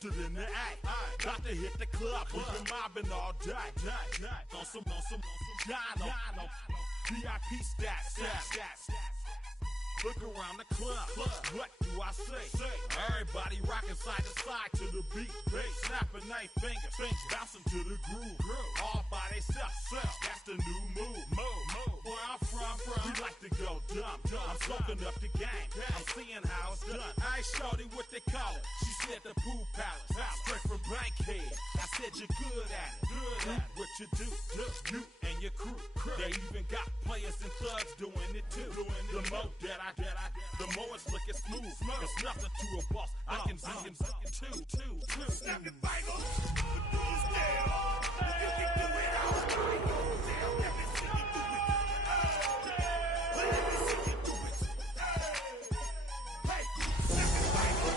posted in the act. Got to hit the club, we've been mobbing all day. On some Jono, VIP stats. Look around the club, what do I say? Everybody rocking side to side to the beat. Snapping their fingers, bouncing to the groove. All by themselves, that's the new move. Where I'm from, we like to go dumb. I'm soaking up the game, I'm seeing how it's done. I ain't shorty what they call it. She said the pool palace, straight from Bankhead. I said you're good at it. What you do, you and your crew. They even got players and thugs doing it too. The more that the more it's looking smooth. It's nothing to a boss. I can be two. Snap your fingers, but do you still? You can do it all by yourself. Let me see you do it. Let me see you do it. Hey, snap your fingers,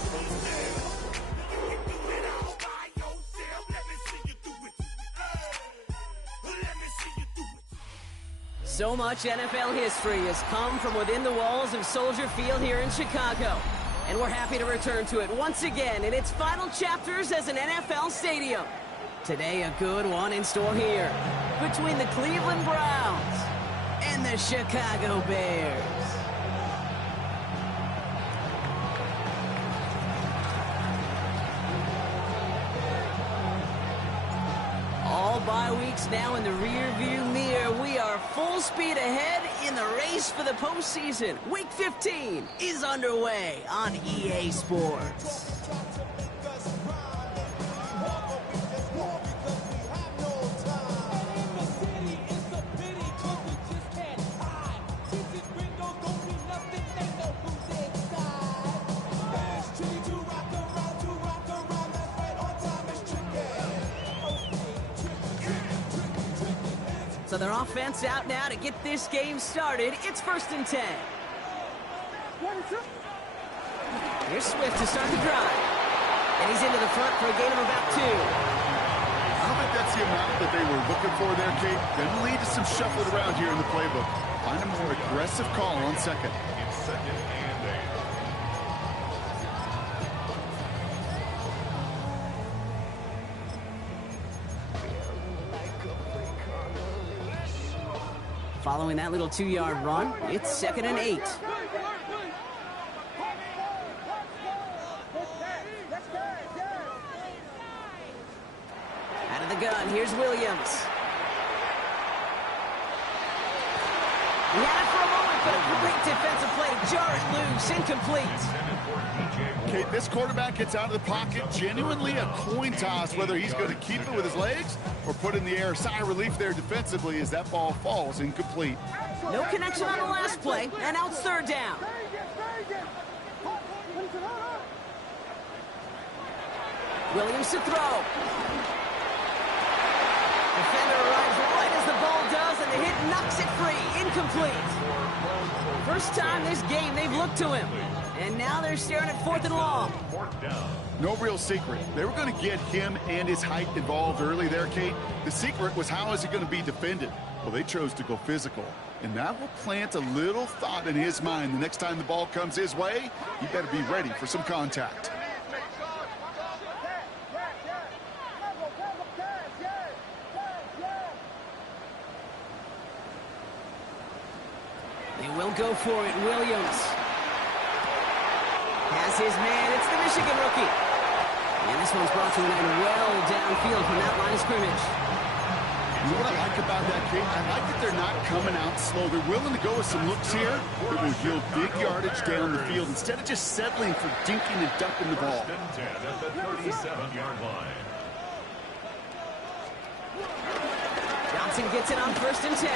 do you still? You can do it all by yourself. Let me see you do it. Let me see you do it. So much NFL history has come from within the walls of Soldier Field here in Chicago. And we're happy to return to it once again in its final chapters as an NFL stadium. Today, a good one in store here between the Cleveland Browns and the Chicago Bears. All bye weeks now in the rearview mirror. We are full speed ahead in the race for the postseason. Week 15 is underway on EA Sports. So their offense out now to get this game started. It's 1st and 10. Here's Swift to start the drive. And he's into the front for a gain of about 2. I don't think that's the amount that they were looking for there, Kate. Going to lead to some shuffling around here in the playbook. Find a more aggressive call on second. It's 2nd and 8. Following that little 2-yard run, it's 2nd and 8. Out of the gun, here's Williams. He had it for a moment, but a complete defensive play. Jar it loose, incomplete. Kate, this quarterback gets out of the pocket, genuinely a coin toss, whether he's going to keep it with his legs or put it in the air. Sigh of relief there defensively as that ball falls incomplete. No connection on the last play, and now it's 3rd down. Williams to throw. Defender arrives right as the ball does, and the hit knocks it free. Incomplete. First time this game they've looked to him. And now they're staring at 4th and long. No real secret. They were going to get him and his height involved early there, Kate. The secret was how is he going to be defended? Well, they chose to go physical. And that will plant a little thought in his mind. The next time the ball comes his way, he better be ready for some contact. They will go for it. Williams has his man. It's the Michigan rookie. And this one's brought to an end well downfield from that line of scrimmage. You know what I like about that, Kate? I like that they're not coming out slow. They're willing to go with some looks here that will yield big yardage down the field instead of just settling for dinking and ducking the ball. 10 at the 37-yard line. Johnson gets it on 1st and 10.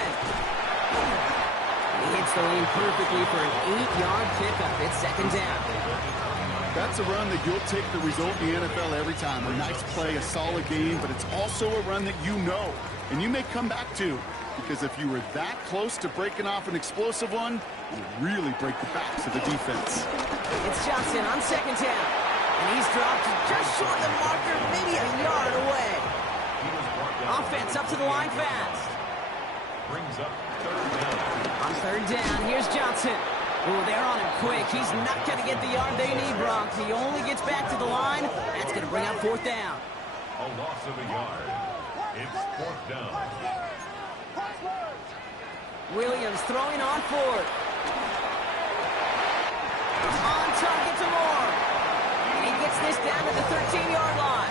He hits the lane perfectly for an 8-yard pickup. It's 2nd down. That's a run that you'll take the result in the NFL every time. A nice play, a solid game, but it's also a run that you know, and you may come back to, because if you were that close to breaking off an explosive one, it would really break the backs of the defense. It's Johnson on 2nd down, and he's dropped just short of the marker, maybe a yard away. Offense up to the line fast. Brings up 3rd down. On 3rd down, here's Johnson. Oh, they're on him quick. He's not going to get the yard they need, Bronx. He only gets back to the line. That's going to bring up fourth down. A loss of a yard. It's fourth down. Williams throwing on fourth. On target to Moore. And he gets this down to the 13-yard line.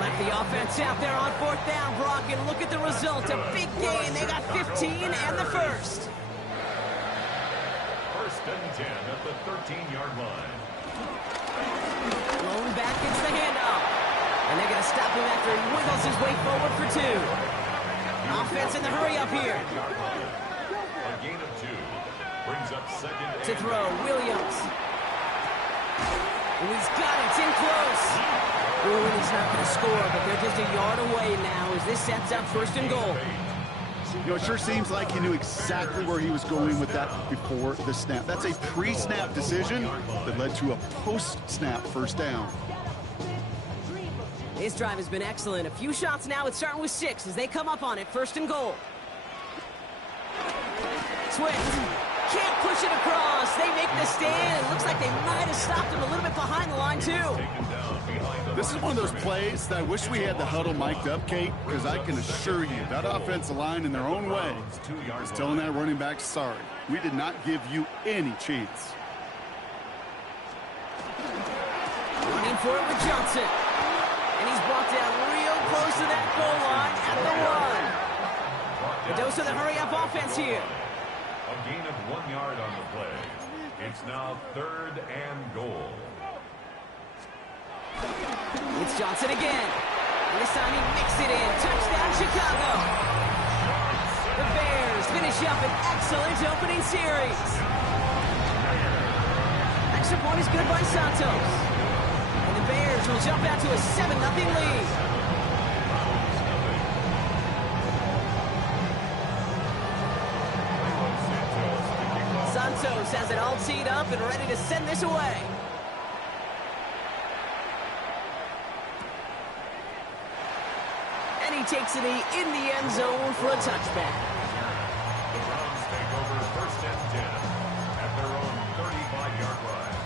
Left the offense out there on fourth down, Brock, and look at the result. A big gain. They got 15 and the first. First and 10 at the 13-yard line. Blown back gets the handoff. And they're going to stop him after he wiggles his way forward for two. Offense in the hurry up here. A gain of 2. Brings up second and To throw, Williams. Oh, he's got it. It's in close. Oh, and he's not going to score, but they're just a yard away now as this sets up first and goal. You know, it sure seems like he knew exactly where he was going with that before the snap. That's a pre-snap decision that led to a post-snap first down. His drive has been excellent. A few shots now. It's starting with 6 as they come up on it. First and goal. Swift can't push it across. They make the stand. It looks like they might have stopped him a little bit behind the line, too. This is one of those plays that I wish we had the huddle mic'd up, Kate, because I can assure you that offensive line in their own way is telling that running back, sorry, we did not give you any chance. Running for it with Johnson. And he's brought down real close to that goal line at the 1. The dose of the hurry-up offense here. A gain of 1 yard on the play. It's now third and goal. It's Johnson again. And this time he mixed it in. Touchdown, Chicago. The Bears finish up an excellent opening series. Extra point is good by Santos. And the Bears will jump out to a 7-0 lead. Santos has it all teed up and ready to send this away. And he takes it in the end zone for a touchback. The Browns take over first and 10 at their own 35-yard line.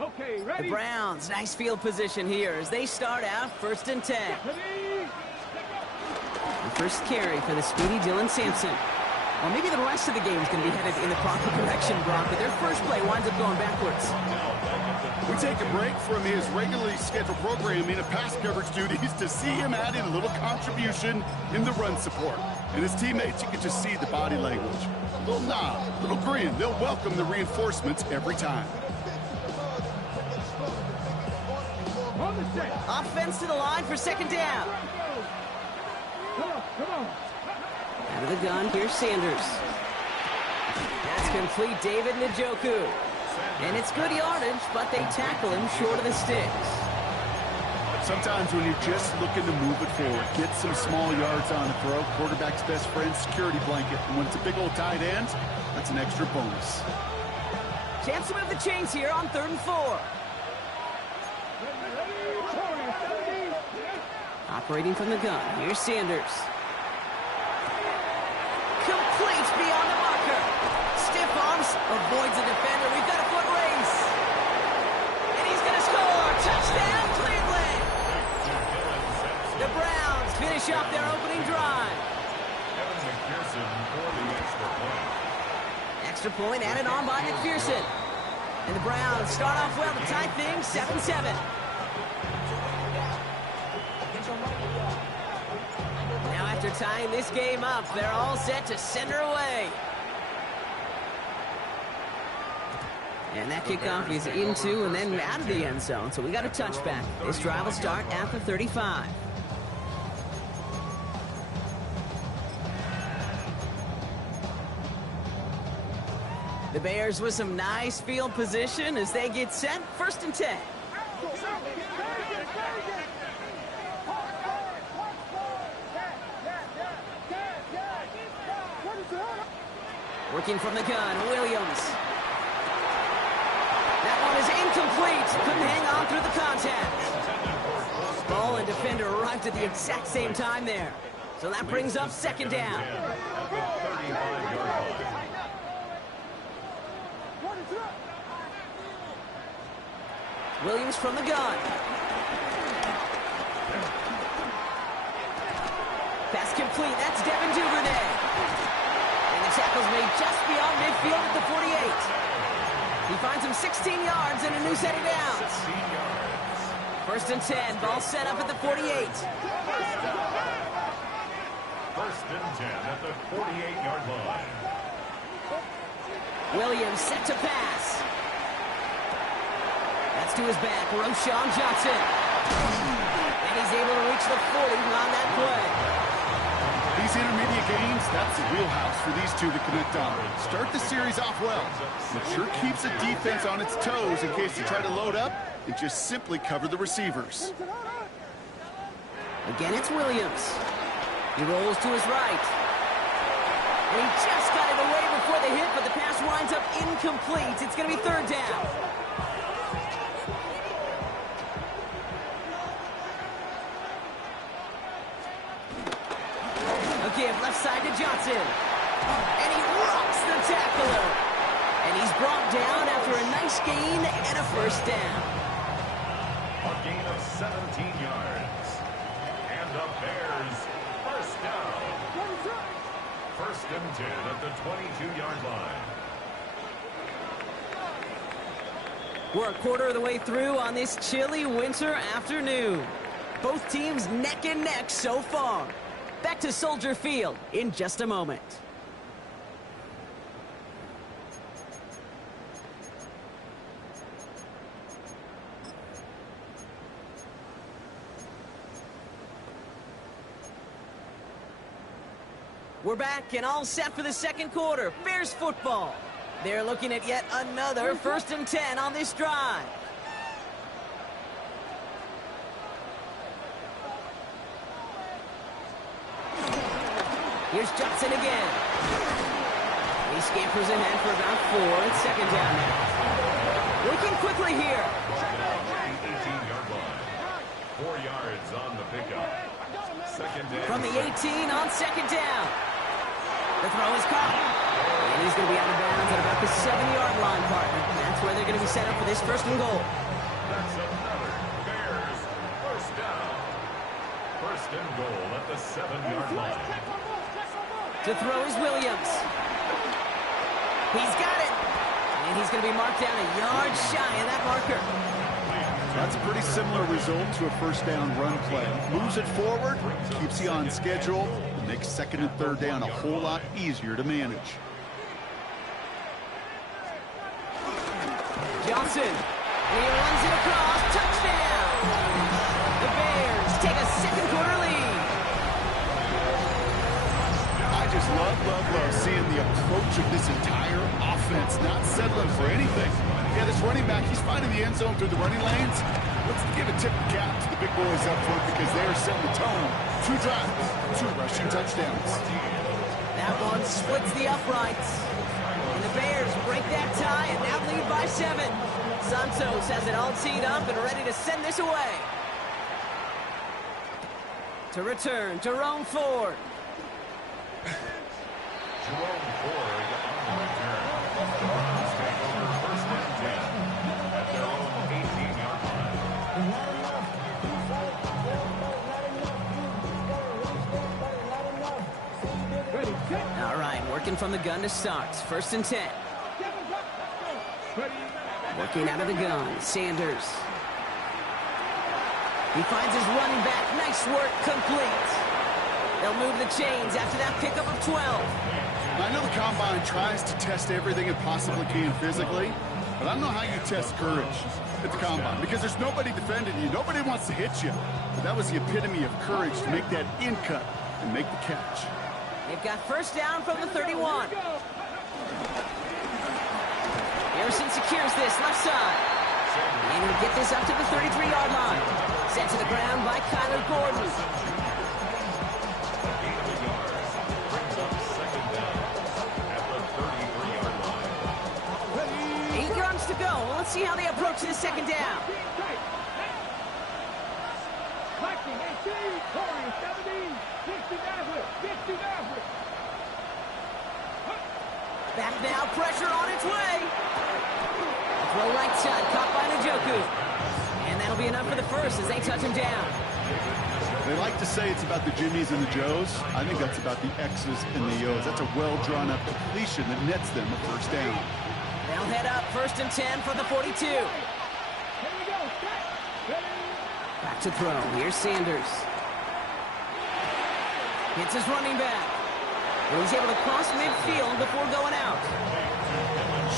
Okay, ready? The Browns, nice field position here as they start out first and 10. The first carry for the speedy Dylan Sampson. Well, maybe the rest of the game is going to be headed in the proper direction, Brock, but their first play winds up going backwards. We take a break from his regularly scheduled programming of pass coverage duties to see him add in a little contribution in the run support. And his teammates, you can just see the body language. A little nod, a little grin. They'll welcome the reinforcements every time. Offense to the line for second down. Come on. Out of the gun, here's Sanders. That's complete, David Njoku. And it's good yardage, but they tackle him short of the sticks. Sometimes when you're just looking to move it forward, get some small yards on the throw, quarterback's best friend, security blanket. And when it's a big old tight end, that's an extra bonus. Chance to move the chains here on 3rd and 4. Operating from the gun, here's Sanders. Reach beyond the marker. Stiff arms, avoids a defender. We've got a foot race. And he's going to score. Touchdown, Cleveland. The Browns finish up their opening drive. Evan McPherson for the extra point. Extra point added on by McPherson. And the Browns start off well to tie things 7-7. Now after tying this game up, they're all set to send her away. And that kickoff is into and then out of the end zone. So we got a touchback. This drive will start at the 35. The Bears with some nice field position as they get set. 1st and 10. Working from the gun, Williams. That one is incomplete. Couldn't hang on through the contact. Ball and defender arrived at the exact same time there. So that brings up 2nd down. Williams from the gun. Pass complete. That's Devin Duvernay. And the tackle's made just beyond midfield at the 48. He finds him 16 yards and a new set of downs. 1st and 10. Ball set up at the 48. 1st and 10 at the 48-yard line. Williams set to pass. That's to his back, Roschon Johnson. And he's able to reach the 40 on that play. These intermediate gains, that's the wheelhouse for these two to connect on. Start the series off well. It sure keeps the defense on its toes in case they try to load up and just simply cover the receivers. Again, it's Williams. He rolls to his right. And he just got it away before the hit, but the pass winds up incomplete. It's going to be 3rd down. A give left side to Johnson. And he rocks the tackler. And he's brought down after a nice gain and a 1st down. A gain of 17 yards. And the Bears 1st down. 1st and 10 at the 22-yard line. We're a quarter of the way through on this chilly winter afternoon. Both teams neck and neck so far. Back to Soldier Field in just a moment. We're back and all set for the 2nd quarter. Bears football. They're looking at yet another 1st and 10 on this drive. Here's Johnson again. He scampers ahead for about 4. It's 2nd down now. Working quickly here. 18-yard line. 4 yards on the pickup. 2nd down. From the 18 on 2nd down. The throw is caught. And he's going to be out of bounds at about the 7-yard line, partner. That's where they're going to be set up for this 1st and goal. That's another Bears 1st down. 1st and goal at the 7-yard line. To throw is Williams. He's got it. And he's going to be marked down a yard shy of that marker. That's a pretty similar result to a 1st down run play. Moves it forward, keeps you on schedule, and makes 2nd and 3rd down a whole lot easier to manage. Johnson. And he runs it across. Touchdown. The Bears take a 2nd quarter lead. I just love seeing the approach of this entire offense, not settling for anything. Yeah, this running back, he's finding the end zone through the running lanes. Let's give a tip of the cap to the big boys up front because they are setting the tone. 2 drives, 2 rushing touchdowns. That one splits the uprights. And the Bears break that tie and now lead by 7. Santos has it all teed up and ready to send this away. To return, Jerome Ford. Jerome Ford on the return. The Browns take over 1st and 10 at their own 18-yard line. Ready, set. All right, working from the gun to start. 1st and 10. Ready. Working out of the gun, Sanders. He finds his running back. Nice work, complete. They'll move the chains after that pickup of 12. I know the Combine tries to test everything it possibly can physically, but I don't know how you test courage at the Combine because there's nobody defending you. Nobody wants to hit you. But that was the epitome of courage to make that in cut and make the catch. They've got 1st down from the 31. Harrison secures this left side. And he'll get this up to the 33-yard line. Sent to the ground by Kyler Gordon. Brings up 2nd down at the 33-yard line. 8 yards to go. Let's see how they approach this 2nd down. Blocking 18, Corey 17, 69, 69. Back now, pressure on its way. Throw right side, caught by Njoku. And that'll be enough for the first as they touch him down. They like to say it's about the Jimmies and the Joes. I think that's about the X's and the O's. That's a well-drawn-up completion that nets them a 1st down. They'll head up 1st and 10 for the 42. Here we go, set. Ready. Back to throw. Here's Sanders. Hits his running back. And he's able to cross midfield before going out.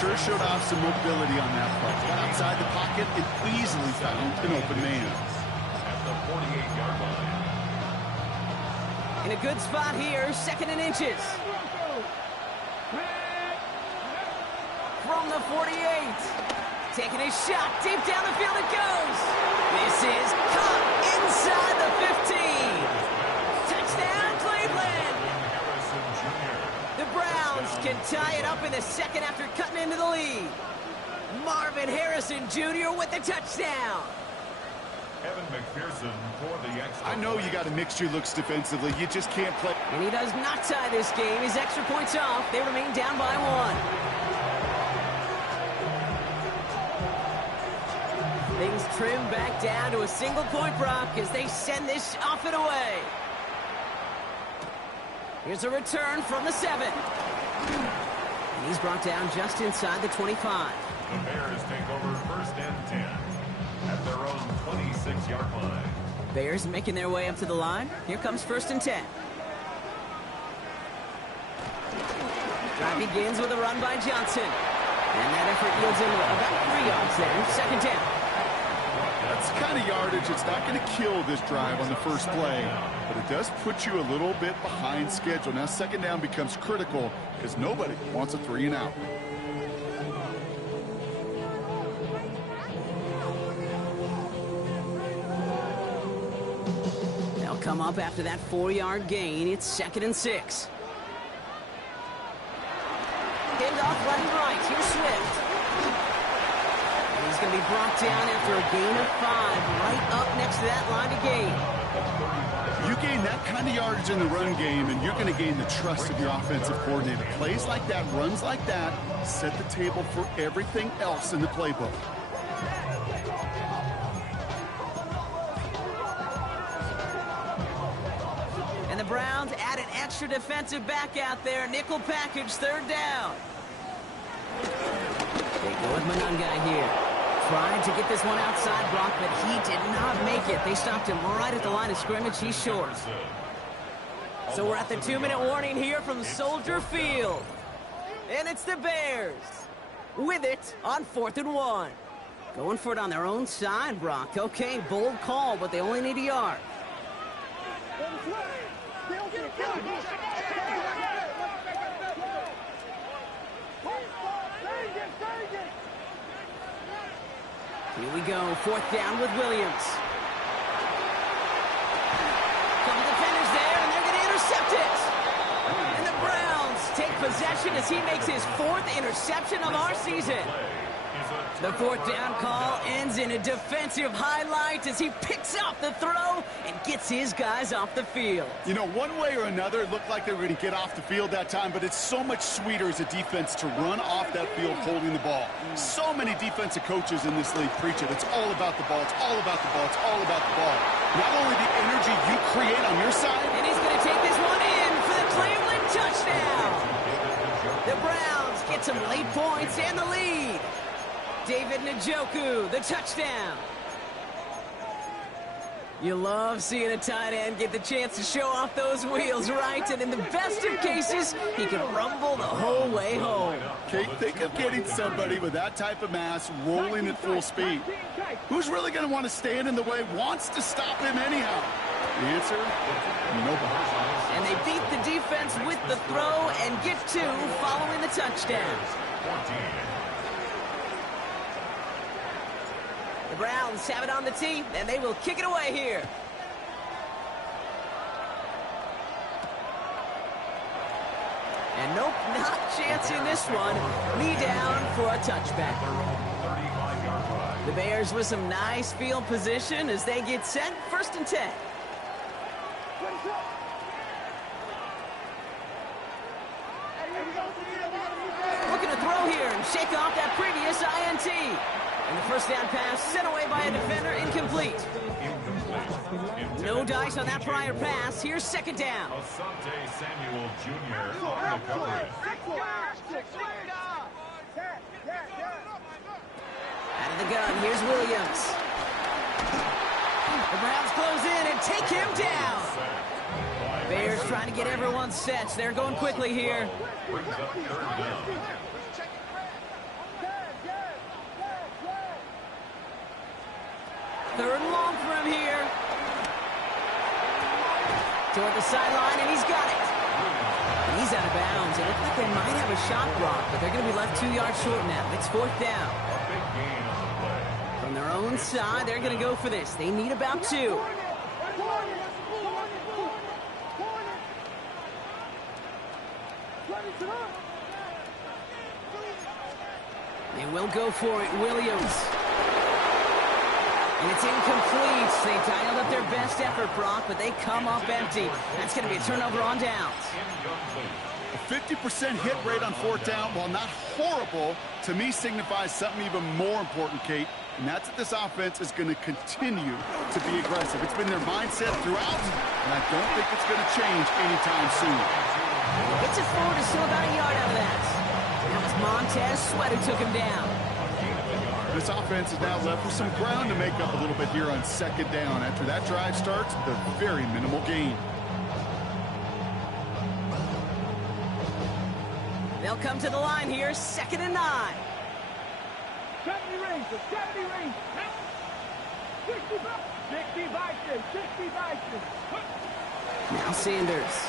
Sure showed off some mobility on that play. Got outside the pocket and easily found an open man. At the 48-yard line. In a good spot here, 2nd and inches. From the 48. Taking a shot, deep down the field it goes. This is caught inside the 15. Touchdown, Cleveland. Harrison Jr. The Browns can tie it up in the 2nd after cutting into the lead. Marvin Harrison Jr. with the touchdown. Evan McPherson for the extra. I know you got to mix your looks defensively. You just can't play. And he does not tie this game. His extra points off. They remain down by 1. Things trim back down to a single-point Brock as they send this off and away. Here's a return from the 7. And he's brought down just inside the 25. The Bears take over 1st and 10 at their own 26-yard line. Bears making their way up to the line. Here comes 1st and 10. Drive begins with a run by Johnson. And that effort yields him about 3 yards there. 2nd down. That's the kind of yardage that's not going to kill this drive on the first play, but it does put you a little bit behind schedule. Now 2nd down becomes critical because nobody wants a 3 and out. They'll come up after that 4-yard gain. It's 2nd and 6. Pinned off running right. Here's Swift. He's going to be brought down after a gain of 5, right up next to that line of gain. You gain that kind of yardage in the run game, and you're going to gain the trust of your offensive coordinator. Plays like that, runs like that, set the table for everything else in the playbook. And the Browns add an extra defensive back out there. Nickel package, 3rd down. They go with Monangai here. Tried to get this one outside, Brock, but he did not make it. They stopped him right at the line of scrimmage. He's short. So we're at the 2-minute warning here from Soldier Field. And it's the Bears with it on 4th and 1. Going for it on their own side, Brock. Okay, bold call, but they only need a yard. Here we go, 4th down with Williams. Couple defenders there, and they're going to intercept it. And the Browns take possession as he makes his 4th interception of our season. The fourth down call ends in a defensive highlight as he picks up the throw and gets his guys off the field. You know, one way or another, it looked like they were going to get off the field that time, but it's so much sweeter as a defense to run off that field holding the ball. So many defensive coaches in this league preach it. It's all about the ball. It's all about the ball. It's all about the ball. Not only the energy you create on your side. And he's going to take this one in for the Cleveland touchdown. The Browns get some late points and the lead. David Njoku, the touchdown. You love seeing a tight end get the chance to show off those wheels, right? And in the best of cases, he can rumble the whole way home. Kate, think of getting somebody with that type of mass rolling at full speed. Who's really going to want to stand in the way, wants to stop him anyhow? The answer, nobody. And they beat the defense with the throw and get two following the touchdown. The Browns have it on the tee, and they will kick it away here. And nope, not chancing this one. Knee down for a touchback. The Bears with some nice field position as they get set, 1st and 10. Looking to throw here and shake off that previous INT. And the first down pass sent away by a defender, incomplete. No dice on that prior pass. Here's 2nd down. Asante Samuel Jr. on the coverage. Out of the gun, here's Williams. The Browns close in and take him down. Bears trying to get everyone set. They're going quickly here. Brings up 3rd down. 3rd and long for him here. Toward the sideline, and he's got it. And he's out of bounds. It looks like they might have a shot block, but they're going to be left 2 yards short now. It's 4th down. A big gain on the play. From their own side, they're going to go for this. They need about 2. They will go for it. Williams. And it's incomplete. They dialed up their best effort, Brock, but they come up empty. That's going to be a turnover on downs. A 50% hit rate on 4th down, while not horrible, to me signifies something even more important, Kate. And that's that this offense is going to continue to be aggressive. It's been their mindset throughout, and I don't think it's going to change anytime soon. Gets it forward to still about a yard out of that. That was Montez Sweat who took him down. This offense is now left with some ground to make up a little bit here on 2nd down. After that drive starts, the very minimal gain. They'll come to the line here, 2nd and 9. 70 rings, 70 rings. 60 Vikings, 60 Vikings. Now Sanders.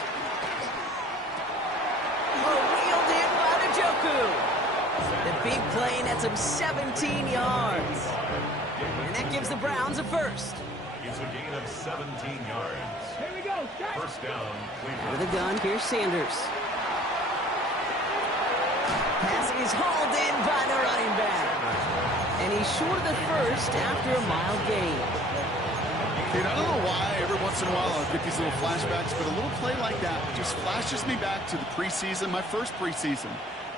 Oh, wheeled in by Njoku. The big play nets him 17 yards. And that gives the Browns a first. It's a gain of 17 yards. Here we go. 1st down, Cleveland. Out of the gun, here's Sanders. Pass is hauled in by the running back. And he's short of the first after a mild gain. Kate, I don't know why every once in a while I'll get these little flashbacks, but a little play like that just flashes me back to the preseason, my first preseason.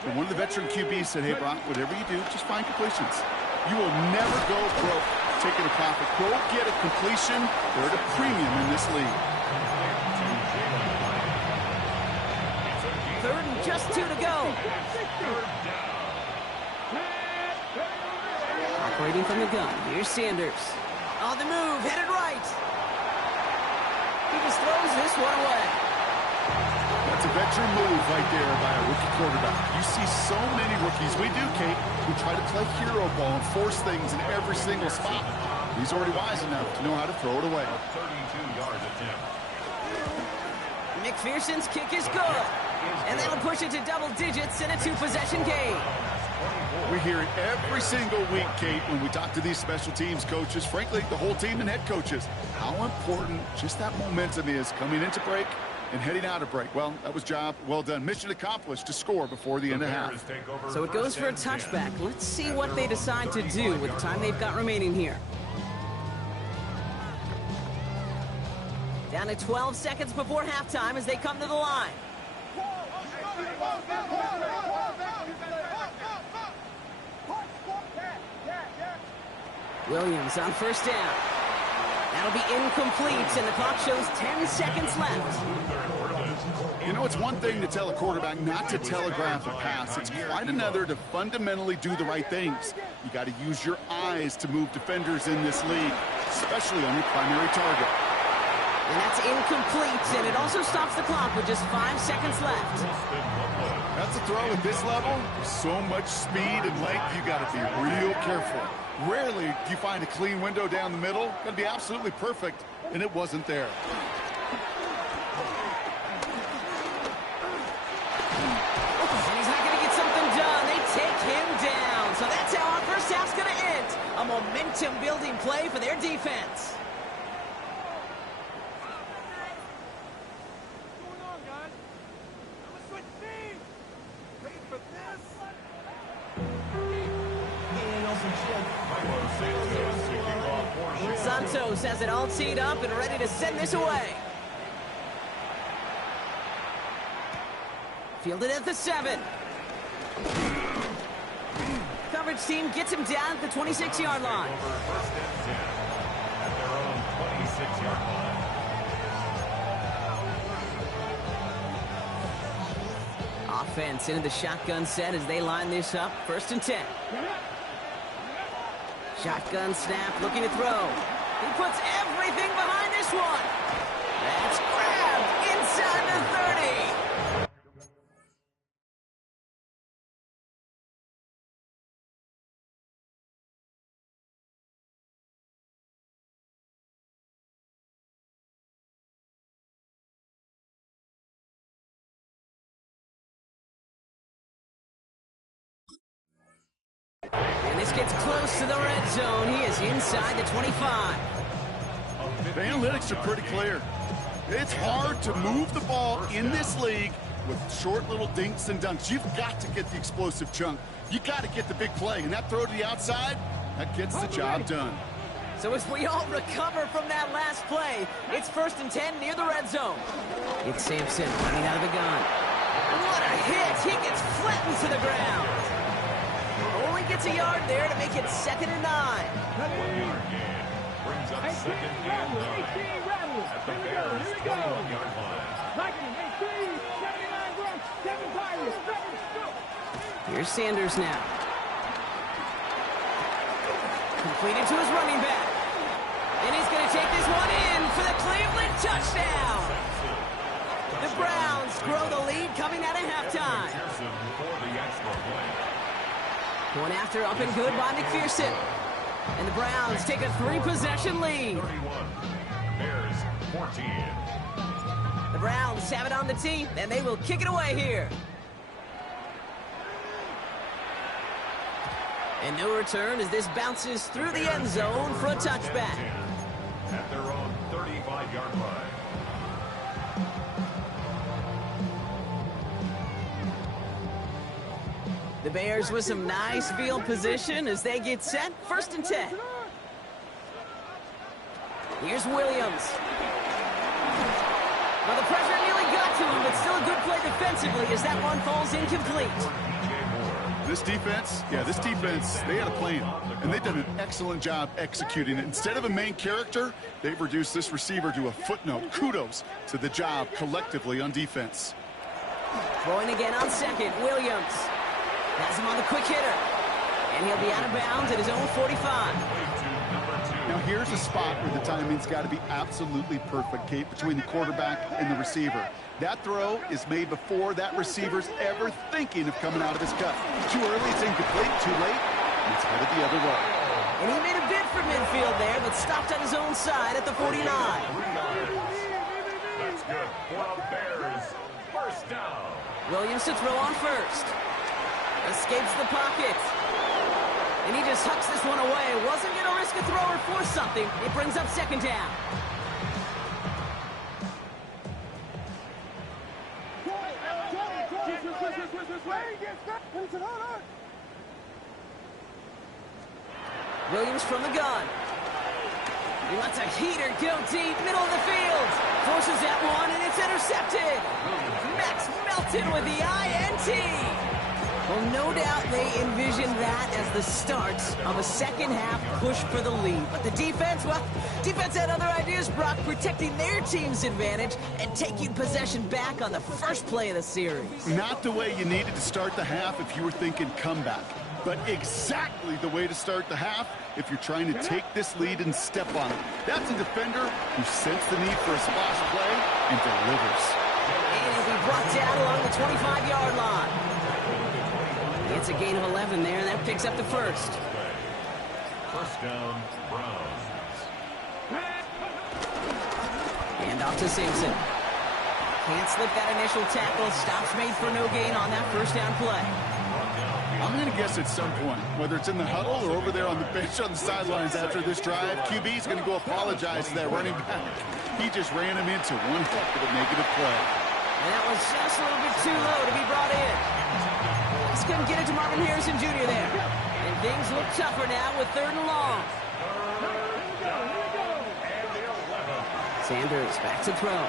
And one of the veteran QBs said, hey, Brock, whatever you do, just find completions. You will never go broke taking a profit. Go get a completion. They're at a premium in this league. 3rd and just 2 to go. Operating from the gun. Here's Sanders. On the move, headed right. He just throws this one away. That's a veteran move right there by a rookie quarterback. You see so many rookies, we do, Kate, who try to play hero ball and force things in every single spot. He's already wise enough to know how to throw it away. A 32-yard attempt. McPherson's kick is good. And that'll push it to double digits in a 2-possession game. We hear it every single week, Kate, when we talk to these special teams coaches, frankly, the whole team and head coaches, how important just that momentum is coming into break and heading out of break. Well, that was job well done. Mission accomplished to score before the end of half. So it goes for a touchback. Let's see what they decide to do with the time they've got remaining here. Down to 12 seconds before halftime as they come to the line. Williams on first down. That'll be incomplete, and the clock shows 10 seconds left. You know, it's one thing to tell a quarterback not to telegraph a pass. It's quite another to fundamentally do the right things. You got to use your eyes to move defenders in this league, especially on your primary target. And that's incomplete, and it also stops the clock with just 5 seconds left. That's a throw at this level. So much speed and length, you got to be real careful. Rarely do you find a clean window down the middle. Got to be absolutely perfect, and it wasn't there. And he's not going to get something done. They take him down. So that's how our first half's going to end. A momentum-building play for their defense. Santos has it all teed up and ready to send this away. Fielded at the 7. Coverage team gets him down at the 26-yard line. First and 10 at their own 26-yard line. Offense into the shotgun set as they line this up. First and 10. Shotgun snap, looking to throw. He puts everything behind this one. That's grabbed inside the 30. And this gets close to the red zone. He is inside the 25. The analytics are pretty clear. It's hard to move the ball in this league with short little dinks and dunks. You've got to get the explosive chunk. You got to get the big play. And that throw to the outside, that gets the job done. So as we all recover from that last play, it's first and 10 near the red zone. It's Sampson running out of the gun. What a hit! He gets flattened to the ground. Only gets a yard there to make it 2nd and 9. 1 yard gain brings up 2nd and 9 at the Bears' 21-yard line. Here's Sanders now. Completed to his running back. And he's going to take this one in for the Cleveland touchdown. The Browns grow the lead coming out of halftime. One after up and good by McPherson. And the Browns take a 3-possession lead. 31, Bears 14. The Browns have it on the tee, and they will kick it away here. And no return as this bounces through the end zone for a touchback. At their own 35-yard line. The Bears with some nice field position as they get set. First and 10. Here's Williams. Well, the pressure nearly got to him, but still a good play defensively as that one falls incomplete. This defense, they had a plan, and they've done an excellent job executing it. Instead of a main character, they've reduced this receiver to a footnote. Kudos to the job collectively on defense. Throwing again on second, Williams. Has him on the quick hitter. And he'll be out of bounds at his own 45. Now here's a spot where the timing's got to be absolutely perfect, Kate, between the quarterback and the receiver. That throw is made before that receiver's ever thinking of coming out of his cut. Too early, it's incomplete. Too late, it's headed the other way. And he made a bid for midfield there, but stopped on his own side at the 49. That's good for the Bears. First down. Williams to throw on first. Escapes the pocket. And he just hucks this one away. Wasn't going to risk a throw or force something. It brings up second down. Williams from the gun. He lets a heater go deep, middle of the field. Forces that one, and it's intercepted. Max Melton with the INT. Well, no doubt they envisioned that as the start of a second-half push for the lead. But the defense, well, defense had other ideas, Brock, protecting their team's advantage and taking possession back on the first play of the series. Not the way you needed to start the half if you were thinking comeback, but exactly the way to start the half if you're trying to take this lead and step on it. That's a defender who sensed the need for a splash play and delivers. And he'll be brought down along the 25-yard line. It's a gain of 11 there, and that picks up the first. First down, Browns. And off to Simpson. Can't slip that initial tackle. Stops made for no gain on that first down play. I'm going to guess at some point, whether it's in the huddle or over there on the bench on the sidelines after this drive, QB's going to go apologize to that running back. He just ran him into one heck of a negative play. And that was just a little bit too low to be brought in. Just couldn't get it to Marvin Harrison Jr. there. And things look tougher now with 3rd and long. Sanders back to throw.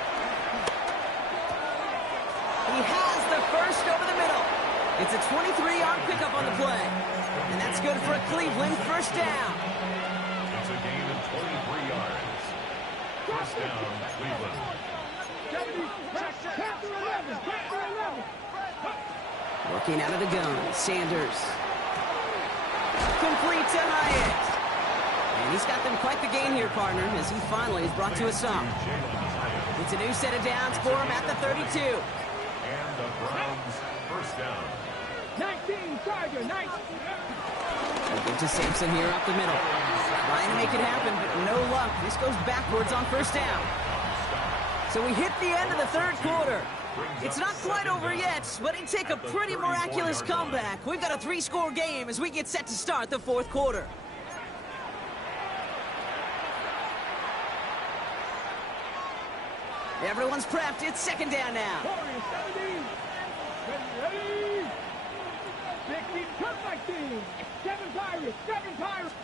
He has the first over the middle. It's a 23-yard pickup on the play. And that's good for a Cleveland first down. It's a gain of 23 yards. First down, Cleveland. Working out of the gun, Sanders. Complete to Hyatt. And he's got them quite the gain here, partner, as he finally is brought to a stop. It's a new set of downs for him at the 32. And the Browns first down. 19, Tiger, 19. Good to Sampson here up the middle. Trying to make it happen, but no luck. This goes backwards on first down. So we hit the end of the 3rd quarter. It's not quite over yet, but it'd take a pretty miraculous comeback. We've got a 3-score game as we get set to start the 4th quarter. Everyone's prepped. It's 2nd down now. 7 Pirates.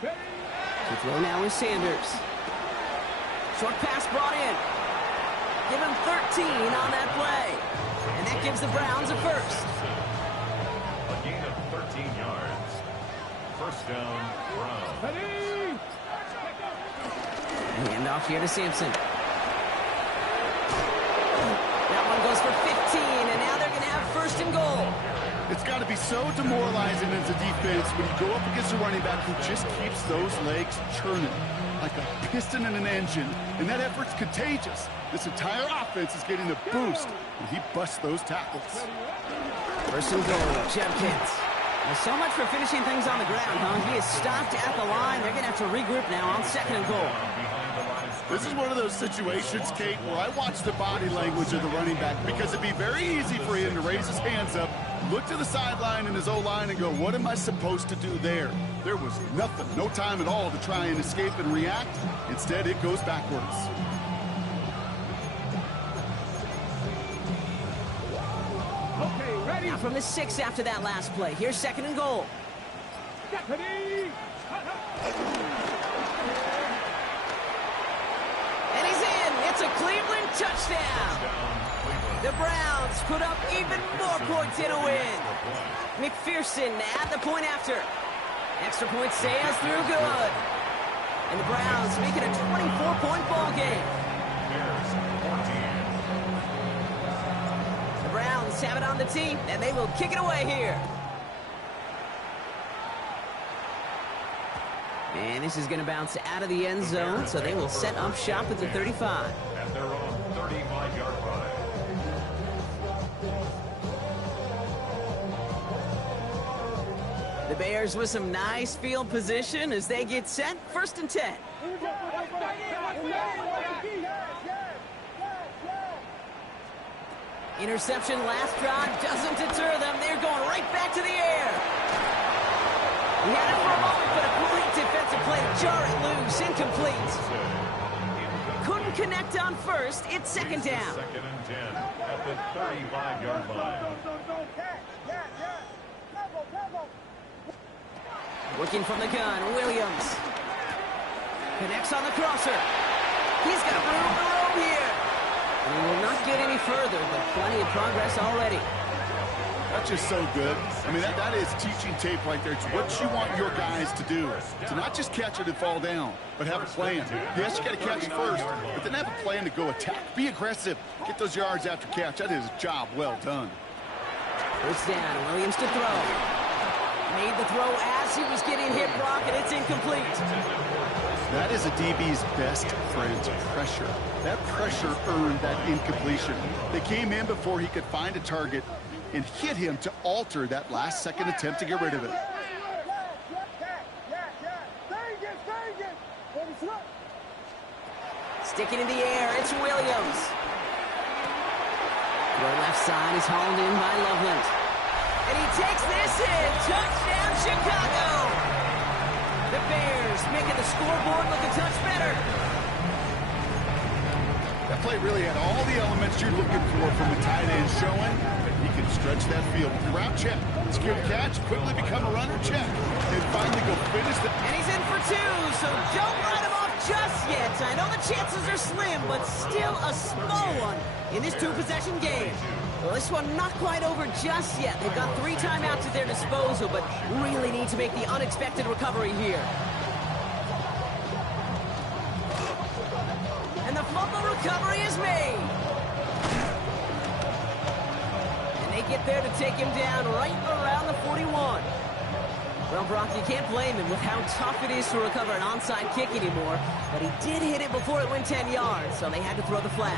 To throw now is Sanders. Short pass brought in. Give him 13 on that play. And that gives the Browns a first. A gain of 13 yards. First down, Browns. Hand off here to Sampson. That one goes for 15, and now they're going to have 1st and goal. It's got to be so demoralizing as a defense when you go up against a running back who just keeps those legs churning like a piston in an engine, and that effort's contagious. This entire offense is getting a boost, and he busts those tackles. 1st and goal, Judkins. Well, so much for finishing things on the ground, huh? He is stopped at the line. They're going to have to regroup now on 2nd and goal. This is one of those situations, Kate, where I watch the body language of the running back because it'd be very easy for him to raise his hands up, look to the sideline in his O-line and go, what am I supposed to do there? There was nothing, no time at all to try and escape and react. Instead, it goes backwards. Okay, ready? Now from the 6 after that last play. Here's 2nd and goal. Deputy. And he's in. It's a Cleveland touchdown. The Browns put up even more points in a win. McPherson at the point after. Extra point sails through good. And the Browns make it a 24-point ball game. The Browns have it on the tee, and they will kick it away here. And this is going to bounce out of the end zone, so they will set up shop at the 35. At their own 35-yard line. The Bears with some nice field position as they get set. 1st and 10. Interception last drive doesn't deter them. They're going right back to the air. He had it for a moment, but a great defensive play to jar it loose. Incomplete. Couldn't connect on 1st. It's 2nd down. 2nd and 10 at the 35-yard line. Working from the gun, Williams. Connects on the crosser. He's got room on the road here. And he will not get any further, but plenty of progress already. That's just so good. I mean, that is teaching tape right there. It's what you want your guys to do. To not just catch it and fall down, but have a plan. Yes, you got to catch it first, but then have a plan to go attack. Be aggressive. Get those yards after catch. That is a job well done. First down, Williams to throw. Made the throw as he was getting hit, Brock, and it's incomplete. That is a DB's best friend, pressure. That pressure earned that incompletion. They came in before he could find a target and hit him to alter that last-second attempt to get rid of it. Sticking in the air, it's Williams. Throw left side is hauled in by Loveland. And he takes this in. Touchdown, Chicago! The Bears making the scoreboard look a touch better. That play really had all the elements you're looking for from a tight end showing that he can stretch that field. Route check, secure the catch, quickly become a runner check, and finally go finish the... And he's in for two, so don't write him off just yet. I know the chances are slim, but still a small one in this two-possession game. Well, this one not quite over just yet. They've got 3 timeouts at their disposal, but really need to make the unexpected recovery here. And the fumble recovery is made. And they get there to take him down right around the 41. Well, Brock, you can't blame him with how tough it is to recover an onside kick anymore, but he did hit it before it went 10 yards, so they had to throw the flag.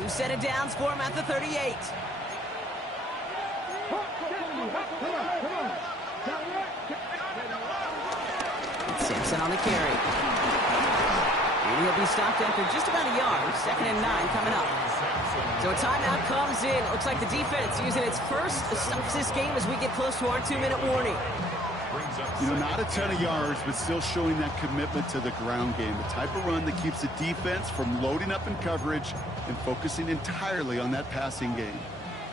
New set of downs for him at the 38. Sampson on the carry. And he'll be stopped after just about a yard. 2nd and 9 coming up. So a timeout comes in. Looks like the defense using its first stops this game as we get close to our 2-minute warning. You know, not a ton of yards, but still showing that commitment to the ground game. The type of run that keeps the defense from loading up in coverage and focusing entirely on that passing game.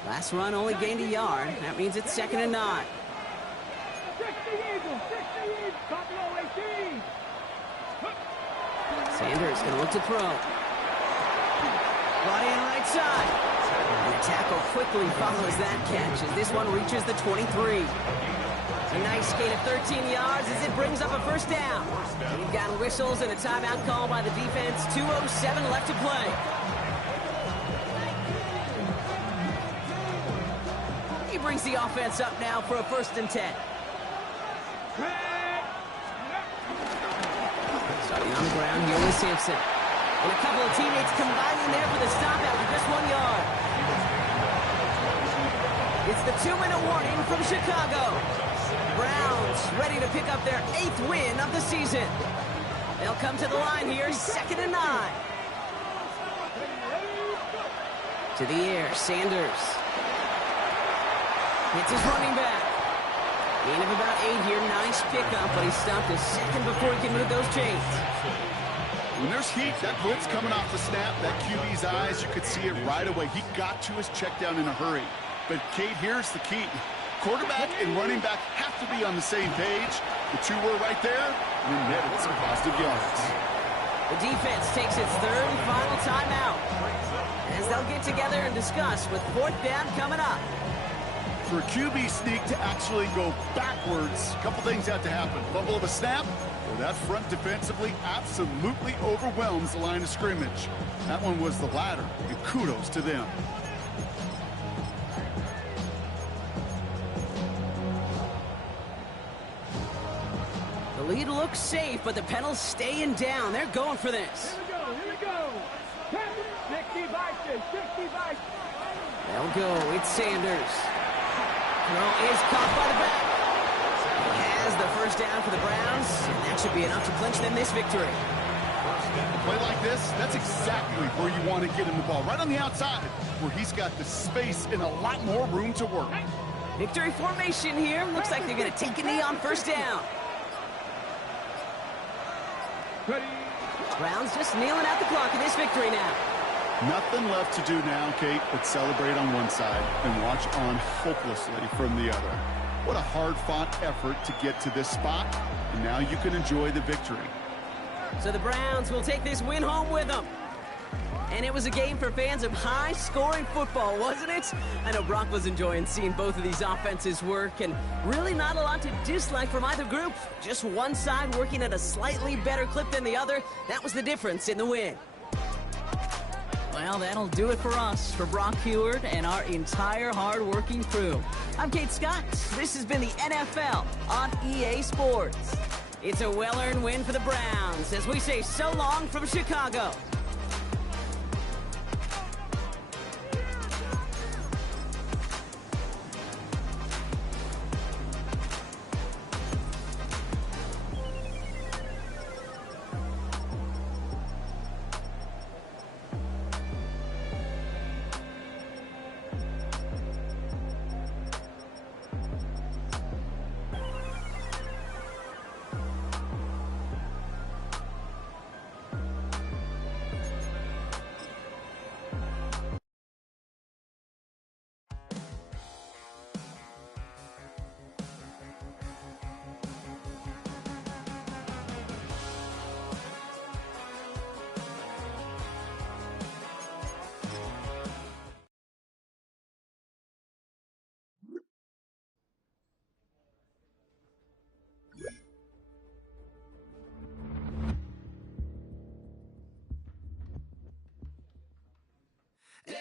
Last run only gained a yard. That means it's 2nd and 9. Sanders going to look to throw. Brought in right side. And the tackle quickly follows that catch as this one reaches the 23. A nice gain of 13 yards as it brings up a first down. We've got whistles and a timeout call by the defense. 2:07 left to play. He brings the offense up now for a 1st and 10. Starting on the ground here with Sampson. And a couple of teammates combining there for the stop after just 1 yard. It's the 2-minute warning from Chicago. Browns ready to pick up their 8th win of the season. They'll come to the line here, 2nd and 9. To the air, Sanders. Hits his running back. Gain of about 8 here, nice pickup, but he stopped a second before he can move those chains. When there's heat, that blitz coming off the snap, that QB's eyes, you could see it right away. He got to his check down in a hurry. But, Kate, here's the key. Quarterback and running back have to be on the same page. The two were right there, and then netted some positive yards. The defense takes its 3rd and final timeout as they'll get together and discuss with 4th down coming up. For a QB sneak to actually go backwards, a couple things have to happen. Fumble of a snap, or that front defensively absolutely overwhelms the line of scrimmage. That one was the latter, and kudos to them. The lead looks safe, but the Penals staying down. They're going for this. Here we go. 60-60. They'll go. It's Sanders. Throw is caught by the back. He has the first down for the Browns, and that should be enough to clinch them this victory. A play like this, that's exactly where you want to get him the ball. Right on the outside, where he's got the space and a lot more room to work. Victory formation here. Looks like they're going to take a knee on first down. Ready. Browns just kneeling out the clock in this victory now. Nothing left to do now, Kate, but celebrate on one side and watch on hopelessly from the other. What a hard-fought effort to get to this spot, and now you can enjoy the victory. So the Browns will take this win home with them. And it was a game for fans of high-scoring football, wasn't it? I know Brock was enjoying seeing both of these offenses work, and really not a lot to dislike from either group. Just one side working at a slightly better clip than the other. That was the difference in the win. Well, that'll do it for us, for Brock Huard and our entire hard-working crew. I'm Kate Scott. This has been the NFL on EA Sports. It's a well-earned win for the Browns as we say so long from Chicago.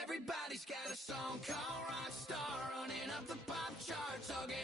Everybody's got a song called Rockstar, running up the pop charts, all get